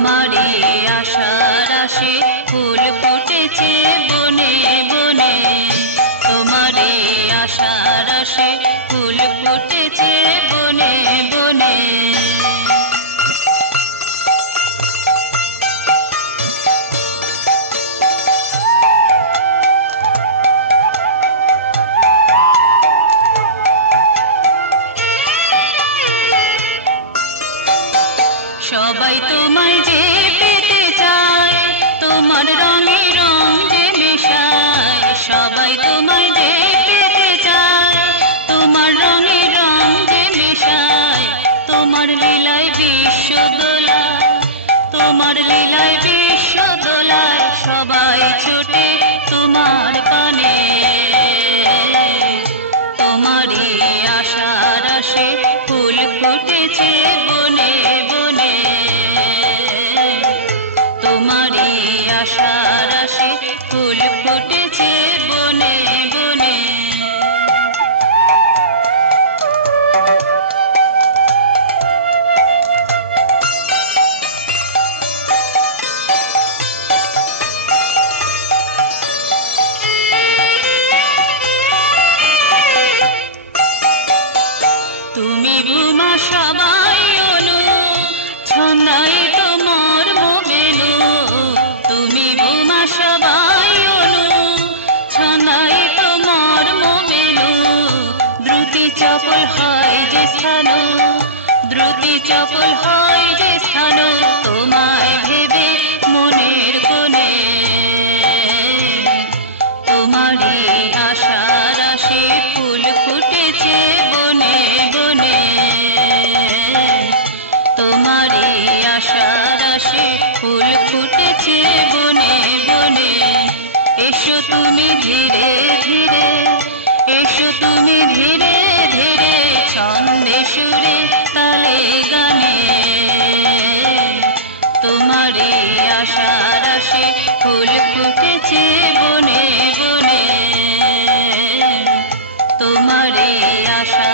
তোমারই আশার আশে ফুল ফুটেছে বনে বনে, তোমারই আশার আশে ফুল ফুটেছে বনে বনে। সবাই তোমায় যে পেতে চায়, তোমার রঙে রং যে মেশায়। সবাই তোমায় যে পেতে চায়, তোমার রঙে রং যে মেশায়। তোমার লীলায় বিশ্ব দোলায়, তোমার লীলায় বিশ্ব দোলায়। সবাই ছুটে তোমার পানে, তোমারই আশার আশে ফুল ফুটেছে বনে বনে, তোমারই আশার আশে ফুল ফুটেছে বনে বনে। তুমি ঘুমা সবাই অনু, ছন্দাই তোমার মোমেলু। তুমি ঘুমা সবাই অনু, ছন্দাই তোমার মোমেলু। দ্রুতি চপল হয় যে স্থান, দ্রুতি চপল হয় যে স্থান। তোমায় ভেবে মনের কোণে, তোমারই আশার আশে ফুল ফুটেছে বনে বনে, তোমারই আশার আশে ফুল ফুটেছে বনে বনে। এসো তুমি ধীরে ধীরে, এসো তুমি ধীরে ধীরে, ছন্দে সুরে তালে গানে। তোমারই আশার আশে ফুল ফুটেছে বনে বনে, তোমারই আশা